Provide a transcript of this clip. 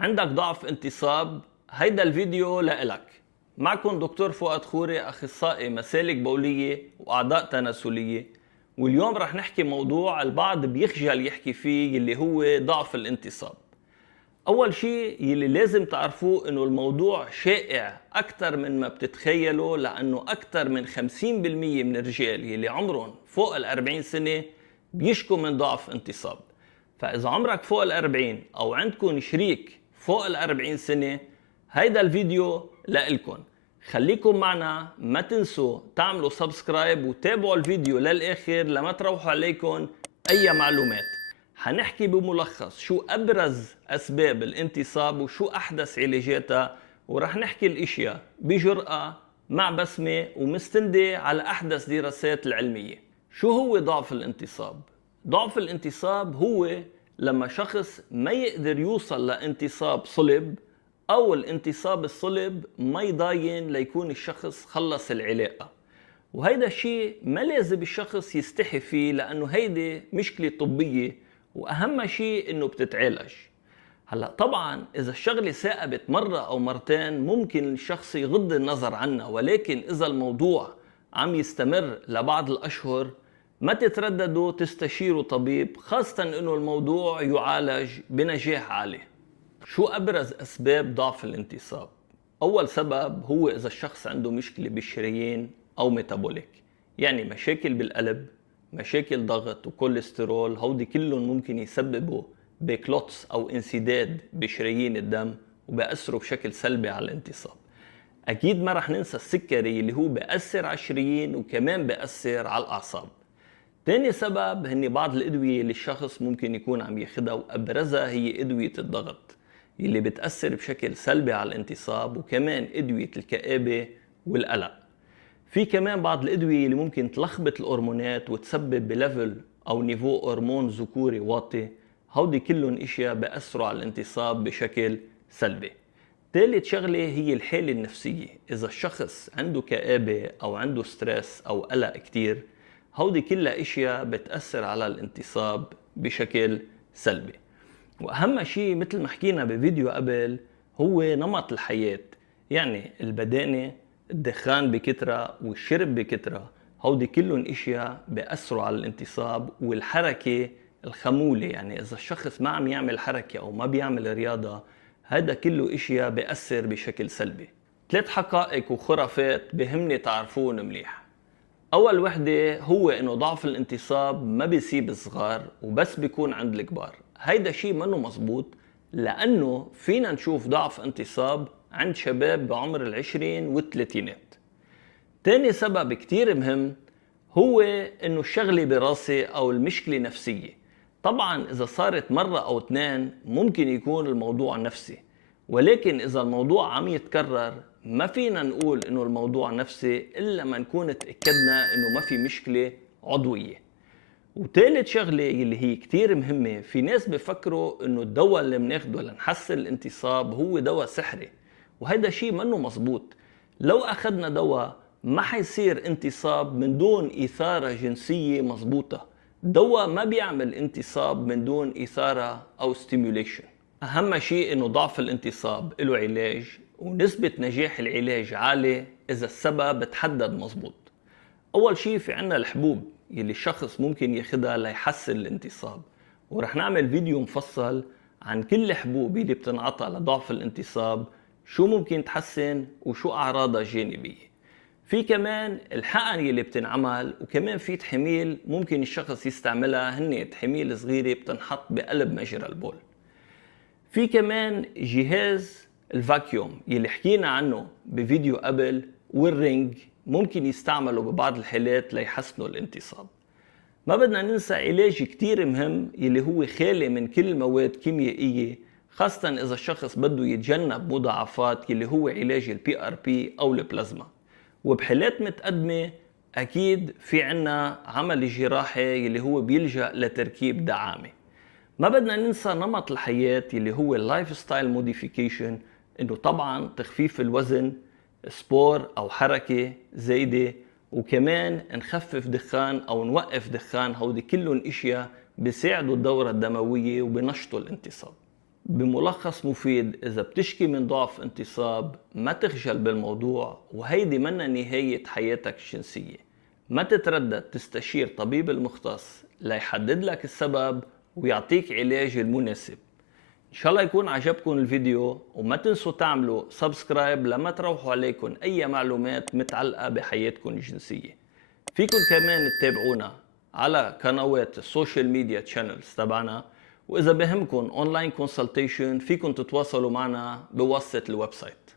عندك ضعف انتصاب؟ هيدا الفيديو لإلك. معكم دكتور فؤاد خوري، أخصائي مسالك بولية وأعضاء تناسلية. واليوم رح نحكي موضوع البعض بيخجل يحكي فيه، اللي هو ضعف الانتصاب. أول شيء يلي لازم تعرفوه إنه الموضوع شائع أكثر من ما بتتخيلوا، لأنه أكثر من 50% من الرجال يلي عمرهم فوق 40 سنة بيشكوا من ضعف انتصاب. فإذا عمرك فوق 40 أو عندكم شريك فوق 40 سنة، هيدا الفيديو لإلكن. خليكم معنا، ما تنسوا تعملوا سبسكرايب وتابعوا الفيديو للآخر لما تروحوا عليكم أي معلومات. حنحكي بملخص شو أبرز أسباب الانتصاب وشو أحدث علاجاتها، ورح نحكي الاشياء بجرأة مع بسمة ومستندة على أحدث دراسات العلمية. شو هو ضعف الانتصاب؟ ضعف الانتصاب هو لما شخص ما يقدر يوصل لانتصاب صلب، أو الانتصاب الصلب ما يضاين ليكون الشخص خلص العلاقة. وهيدا الشيء ما لازم الشخص يستحي فيه، لأنه هيدي مشكلة طبية وأهم شيء إنه بتتعالج. هلأ طبعا إذا الشغلة ثاقبت مرة أو مرتين ممكن الشخص يغض النظر عنها، ولكن إذا الموضوع عم يستمر لبعض الأشهر ما تترددوا تستشيروا طبيب، خاصة إنه الموضوع يعالج بنجاح عالي. شو أبرز أسباب ضعف الانتصاب؟ أول سبب هو إذا الشخص عنده مشكلة بالشرايين أو ميتابوليك، يعني مشاكل بالقلب، مشاكل ضغط وكوليسترول. هودي كلهم ممكن يسببوا بكلوتس أو انسداد بشرايين الدم وبيأثروا بشكل سلبي على الانتصاب. أكيد ما رح ننسى السكري اللي هو بيأثر على الشرايين وكمان بيأثر على الأعصاب. تاني سبب هن بعض الأدوية اللي الشخص ممكن يكون عم ياخدها، وأبرزها هي أدوية الضغط اللي بتأثر بشكل سلبي على الانتصاب، وكمان أدوية الكآبة والقلق. في كمان بعض الأدوية اللي ممكن تلخبط الهرمونات وتسبب بليفل أو نيفو هرمون ذكوري واطي. هودي كلهم اشياء بأثروا على الانتصاب بشكل سلبي. ثالث شغلة هي الحالة النفسية. إذا الشخص عنده كآبة أو عنده ستريس أو قلق كتير، هودي كلها اشياء بتأثر على الانتصاب بشكل سلبي. واهم شيء مثل ما حكينا بفيديو قبل هو نمط الحياة، يعني البدانة، الدخان بكترة والشرب بكترة. هودي كلهم اشياء بيأثروا على الانتصاب. والحركة الخمولة، يعني اذا الشخص ما عم يعمل حركة او ما بيعمل رياضة، هذا كله اشياء بيأثر بشكل سلبي. 3 حقائق وخرافات بهمني تعرفون مليح. اول وحدة هو انه ضعف الانتصاب ما بيصيب الصغار وبس بيكون عند الكبار. هيدا شيء منه مزبوط، لانه فينا نشوف ضعف انتصاب عند شباب بعمر العشرين والثلاثينات. تاني سبب كتير مهم هو انه الشغلة براسي او المشكلة نفسية. طبعا اذا صارت مرة او 2 ممكن يكون الموضوع نفسي، ولكن اذا الموضوع عم يتكرر ما فينا نقول انه الموضوع نفسي الا ما نكون تأكدنا انه ما في مشكلة عضوية. وثالث شغلة اللي هي كتير مهمة، في ناس بفكروا انه الدواء اللي بناخده لنحسن الانتصاب هو دواء سحري، وهذا شيء منه مزبوط. لو اخذنا دواء ما حيصير انتصاب من دون إثارة جنسية مزبوطة. الدواء ما بيعمل انتصاب من دون إثارة أو stimulation. أهم شيء إنه ضعف الانتصاب له علاج، ونسبة نجاح العلاج عالية إذا السبب تحدد مزبوط. أول شيء في عنا الحبوب يلي الشخص ممكن ياخدها ليحسن الانتصاب، ورح نعمل فيديو مفصل عن كل الحبوب اللي بتنعطى لضعف الانتصاب، شو ممكن تحسن وشو أعراضها الجانبية. في كمان الحقن اللي بتنعمل، وكمان في تحميل ممكن الشخص يستعملها، هن تحميل صغيرة بتنحط بقلب مجرى البول. في كمان جهاز الفاكيوم يلي حكينا عنه بفيديو قبل، والرينج ممكن يستعملوا ببعض الحالات ليحسنوا الانتصاب. ما بدنا ننسى علاج كتير مهم يلي هو خالي من كل مواد كيميائية، خاصة إذا الشخص بده يتجنب مضاعفات، يلي هو علاج البي ار بي أو البلازما. وبحالات متقدمة أكيد في عنا عمل جراحي يلي هو بيلجأ لتركيب دعامة. ما بدنا ننسى نمط الحياة يلي هو اللايف ستايل موديفيكيشن، إنه طبعا تخفيف الوزن، سبور أو حركة زايدة، وكمان نخفف دخان أو نوقف دخان. هودي كلهم إشياء بيساعدوا الدورة الدموية وبنشطوا الانتصاب. بملخص مفيد، إذا بتشكي من ضعف انتصاب ما تخجل بالموضوع، وهيدي منا نهاية حياتك الجنسية. ما تتردد تستشير طبيب المختص ليحدد لك السبب ويعطيك علاج المناسب. إن شاء الله يكون عجبكم الفيديو، وما تنسوا تعملوا سبسكرايب لما تروحوا عليكم أي معلومات متعلقة بحياتكم الجنسية. فيكم كمان تتابعونا على قنوات السوشيال ميديا تشانلز تبعنا، وإذا بهمكن أونلاين كونسلتيشن فيكن تتواصلوا معنا بواسطة الويب سايت.